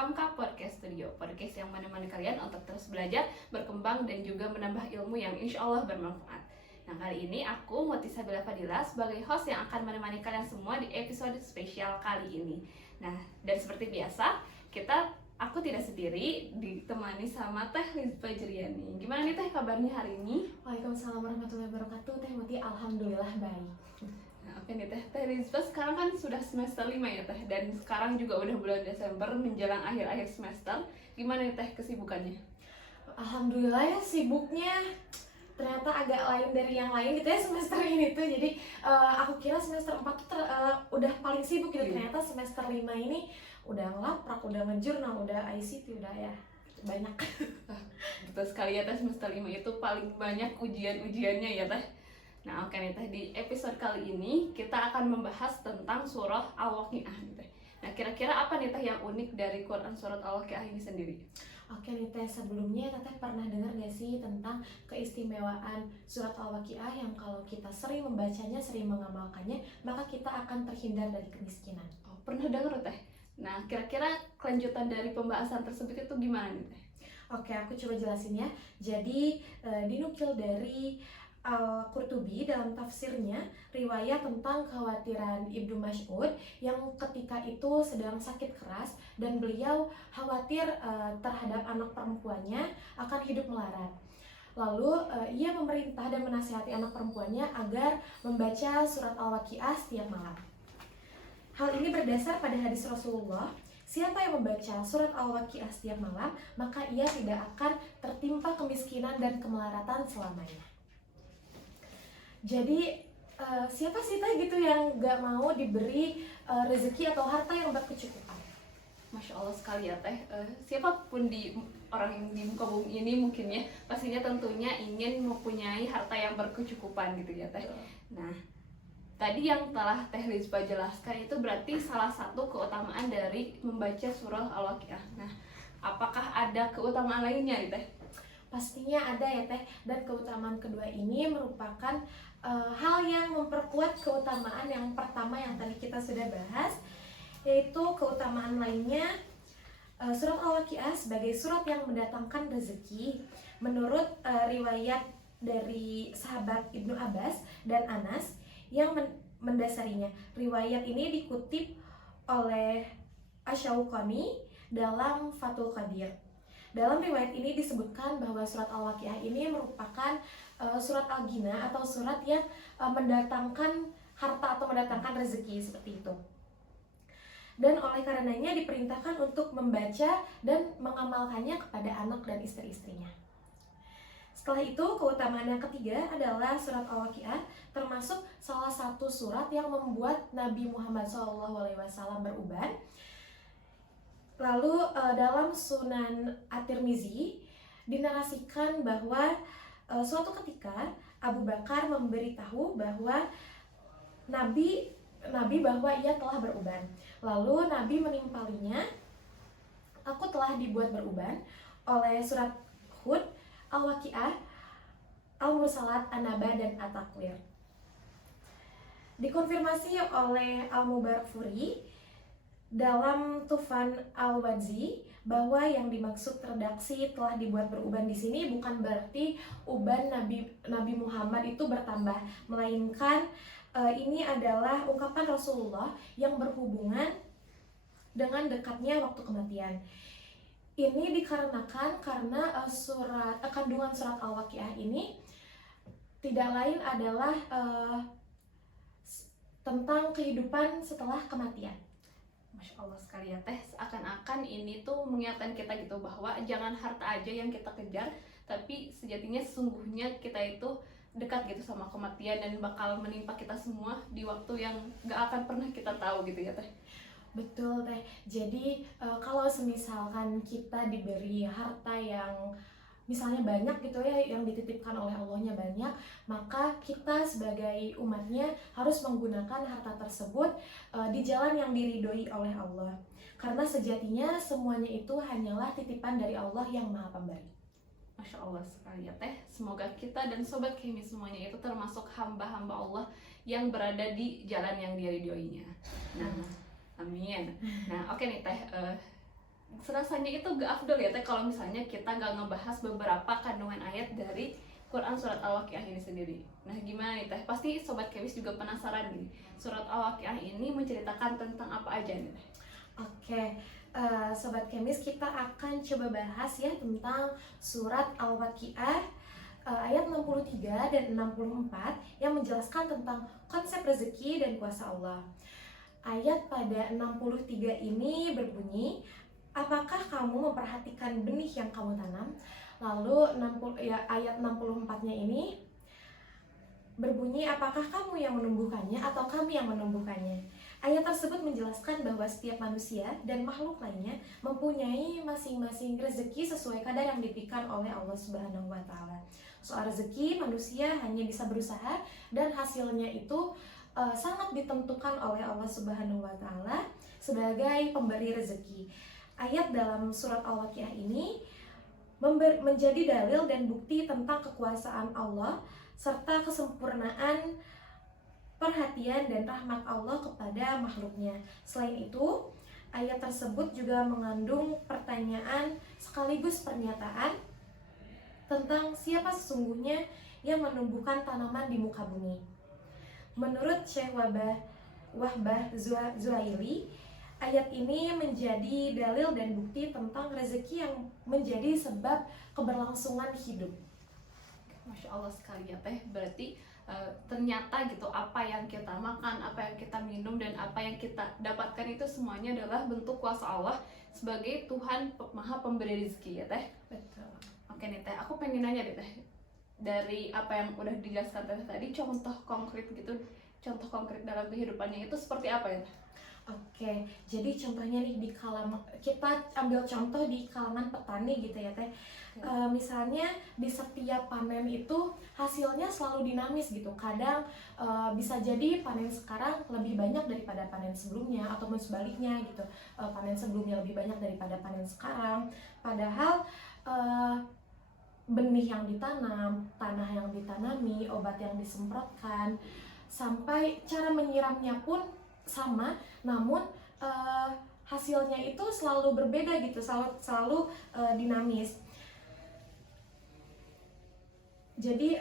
Hamka Podcast Studio, podcast yang menemani kalian untuk terus belajar, berkembang, dan juga menambah ilmu yang insya Allah bermanfaat. Nah, kali ini aku Muti Sabila Fadila sebagai host yang akan menemani kalian semua di episode spesial kali ini. Nah, dan seperti biasa, aku tidak sendiri, ditemani sama Teh Liz Fajriani. Gimana nih Teh kabarnya hari ini? Waalaikumsalam warahmatullahi wabarakatuh. Teh Muti, alhamdulillah baik. Nah, oke nih Teh Rizba sekarang kan sudah semester 5 ya Teh, dan sekarang juga udah bulan Desember menjelang akhir-akhir semester. Gimana nih Teh kesibukannya? Alhamdulillah ya, sibuknya ternyata agak lain dari yang lain gitu ya semester ini tuh. Jadi aku kira semester 4 tuh udah paling sibuk gitu. Ternyata semester 5 ini udah ngelaprak, udah ngejurnal, udah ICT, udah ya banyak. Betul sekali ya Teh, semester 5 itu paling banyak ujian-ujiannya ya Teh. Nah, oke nih Teh, di episode kali ini kita akan membahas tentang surah Al-Waqiah nih Teh. Nah, kira-kira apa nih Teh yang unik dari Quran surat Al-Waqiah ini sendiri? Oke nih Teh, sebelumnya Teteh pernah dengar gak sih tentang keistimewaan surat Al-Waqiah yang kalau kita sering membacanya, sering mengamalkannya, maka kita akan terhindar dari kemiskinan? Oh, pernah dengar Teh. Nah, kira-kira kelanjutan dari pembahasan tersebut itu gimana nih Teh? Oke, aku coba jelasin ya. Jadi dinukil dari Al-Qurtubi dalam tafsirnya riwayat tentang kekhawatiran Ibnu Mas'ud yang ketika itu sedang sakit keras dan beliau khawatir terhadap anak perempuannya akan hidup melarat. Lalu ia memerintah dan menasihati anak perempuannya agar membaca surat Al-Waqiah setiap malam. Hal ini berdasar pada hadis Rasulullah, siapa yang membaca surat Al-Waqiah setiap malam, maka ia tidak akan tertimpa kemiskinan dan kemelaratan selamanya. Jadi siapa sih Teh gitu yang gak mau diberi rezeki atau harta yang berkecukupan? Masya Allah sekali ya Teh. Siapapun orang yang di muka bumi ini mungkin ya, pastinya tentunya ingin mempunyai harta yang berkecukupan gitu ya Teh. Nah, tadi yang telah Teh Lizba jelaskan itu berarti salah satu keutamaan dari membaca surah Al-Waqiah. Nah, apakah ada keutamaan lainnya nih Teh? Pastinya ada ya Teh, dan keutamaan kedua ini merupakan hal yang memperkuat keutamaan yang pertama yang tadi kita sudah bahas, yaitu keutamaan lainnya surat Al-Waqiah sebagai surat yang mendatangkan rezeki. Menurut riwayat dari sahabat Ibnu Abbas dan Anas yang mendasarinya. Riwayat ini dikutip oleh Asy-Syaukani dalam Fathul Qadir. Dalam riwayat ini disebutkan bahwa surat Al-Waqiah ini merupakan surat Al-Ghina atau surat yang mendatangkan harta atau mendatangkan rezeki seperti itu. Dan oleh karenanya diperintahkan untuk membaca dan mengamalkannya kepada anak dan istri-istrinya. Setelah itu, keutamaan yang ketiga adalah surat Al-Waqiah termasuk salah satu surat yang membuat Nabi Muhammad SAW beruban. Lalu dalam Sunan At-Tirmizi dinarasikan bahwa suatu ketika Abu Bakar memberitahu bahwa Nabi bahwa ia telah beruban. Lalu Nabi menimpalinya, aku telah dibuat beruban oleh surat Hud, Al-Waqiah, Al-Mursalat, An-Naba, dan At-Takwir. Dikonfirmasi oleh Al-Mubarakfuri dalam Tufan Al-Wadzi bahwa yang dimaksud redaksi telah dibuat beruban di sini bukan berarti uban Nabi Muhammad itu bertambah, melainkan ini adalah ungkapan Rasulullah yang berhubungan dengan dekatnya waktu kematian. Ini dikarenakan karena kandungan surat Al-Waqiah ini tidak lain adalah tentang kehidupan setelah kematian. Masya Allah sekali ya Teh, seakan-akan ini tuh mengingatkan kita gitu bahwa jangan harta aja yang kita kejar, tapi sejatinya sesungguhnya kita itu dekat gitu sama kematian dan bakal menimpa kita semua di waktu yang gak akan pernah kita tahu gitu ya Teh. Betul Teh, jadi kalau semisalkan kita diberi harta yang misalnya banyak gitu ya, yang dititipkan oleh Allahnya banyak, maka kita sebagai umatnya harus menggunakan harta tersebut di jalan yang diridhoi oleh Allah, karena sejatinya semuanya itu hanyalah titipan dari Allah yang Maha Pemberi. Masya Allah sekali ya Teh, semoga kita dan Sobat Kimi semuanya itu termasuk hamba-hamba Allah yang berada di jalan yang diridhoinya. Nah, amin. Nah, oke nih Teh, rasanya itu gak afdol ya teh kalau misalnya kita gak ngebahas beberapa kandungan ayat dari Quran surat Al-Waqiah ini sendiri. Nah gimana nih teh, pasti Sobat Kemis juga penasaran nih, surat Al-Waqiah ini menceritakan tentang apa aja nih teh? Oke, Sobat Kemis, kita akan coba bahas ya tentang surat Al-Waqiah ayat 63 dan 64 yang menjelaskan tentang konsep rezeki dan kuasa Allah. Ayat pada 63 ini berbunyi, apakah kamu memperhatikan benih yang kamu tanam? Lalu ayat 64-nya ini berbunyi, apakah kamu yang menumbuhkannya atau kami yang menumbuhkannya? Ayat tersebut menjelaskan bahwa setiap manusia dan makhluk lainnya mempunyai masing-masing rezeki sesuai kadar yang diberikan oleh Allah Subhanahu wa taala. Soal rezeki, manusia hanya bisa berusaha dan hasilnya itu sangat ditentukan oleh Allah Subhanahu wa taala sebagai pemberi rezeki. Ayat dalam surat Al-Waqiah ini menjadi dalil dan bukti tentang kekuasaan Allah serta kesempurnaan perhatian dan rahmat Allah kepada makhluknya. Selain itu, ayat tersebut juga mengandung pertanyaan sekaligus pernyataan tentang siapa sesungguhnya yang menumbuhkan tanaman di muka bumi. Menurut Syekh Wahbah Zuhaili, ayat ini menjadi dalil dan bukti tentang rezeki yang menjadi sebab keberlangsungan hidup. Masya Allah sekali ya teh, berarti ternyata gitu apa yang kita makan, apa yang kita minum, dan apa yang kita dapatkan itu semuanya adalah bentuk kuasa Allah sebagai Tuhan Maha Pemberi rezeki ya teh. Betul. Oke nih teh, aku pengen nanya deh teh, dari apa yang udah dijelaskan teh tadi, contoh konkret gitu, contoh konkret dalam kehidupannya itu seperti apa ya teh? Oke, jadi contohnya nih kita ambil contoh di kalangan petani gitu ya teh. Misalnya di setiap panen itu hasilnya selalu dinamis gitu. Kadang bisa jadi panen sekarang lebih banyak daripada panen sebelumnya, ataupun sebaliknya gitu. Panen sebelumnya lebih banyak daripada panen sekarang. Padahal benih yang ditanam, tanah yang ditanami, obat yang disemprotkan, sampai cara menyiramnya pun sama, namun hasilnya itu selalu berbeda gitu, selalu dinamis. Jadi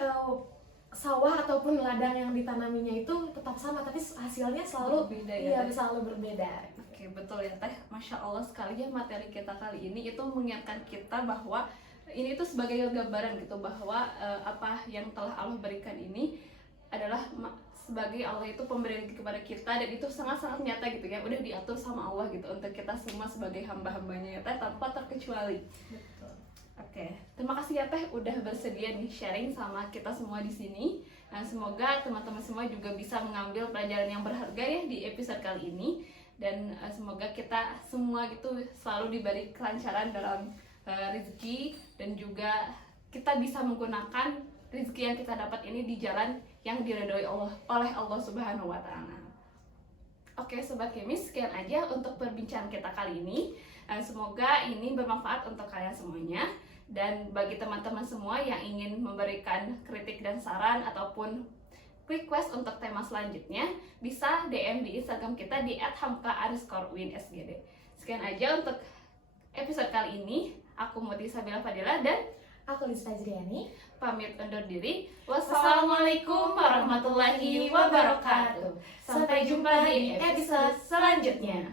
sawah ataupun ladang yang ditanaminya itu tetap sama, tapi hasilnya selalu berbeda ya, selalu berbeda. Oke, betul ya teh, Masya Allah sekali ya materi kita kali ini itu mengingatkan kita bahwa ini tuh sebagai gambaran gitu bahwa apa yang telah Allah berikan ini adalah sebagai Allah itu pemberi rezeki kepada kita, dan itu sangat-sangat nyata gitu ya, udah diatur sama Allah gitu untuk kita semua sebagai hamba-hambanya ya teh, tanpa terkecuali. Betul. Oke, terima kasih ya teh udah bersedia nih sharing sama kita semua di sini. Nah, semoga teman-teman semua juga bisa mengambil pelajaran yang berharga ya di episode kali ini, dan semoga kita semua gitu selalu diberi kelancaran dalam rezeki, dan juga kita bisa menggunakan rezeki yang kita dapat ini di jalan yang diridhoi oleh Allah Subhanahu wa taala. Oke Sobat Kemis, sekian aja untuk perbincangan kita kali ini. Semoga ini bermanfaat untuk kalian semuanya. Dan bagi teman-teman semua yang ingin memberikan kritik dan saran ataupun request untuk tema selanjutnya, bisa DM di Instagram kita di @hamka_winsgd. Sekian aja untuk episode kali ini. Aku Muti Sabila Fadila dan Aku Liz Fajriani pamit undur diri. Wassalamualaikum warahmatullahi wabarakatuh. Sampai jumpa di episode selanjutnya.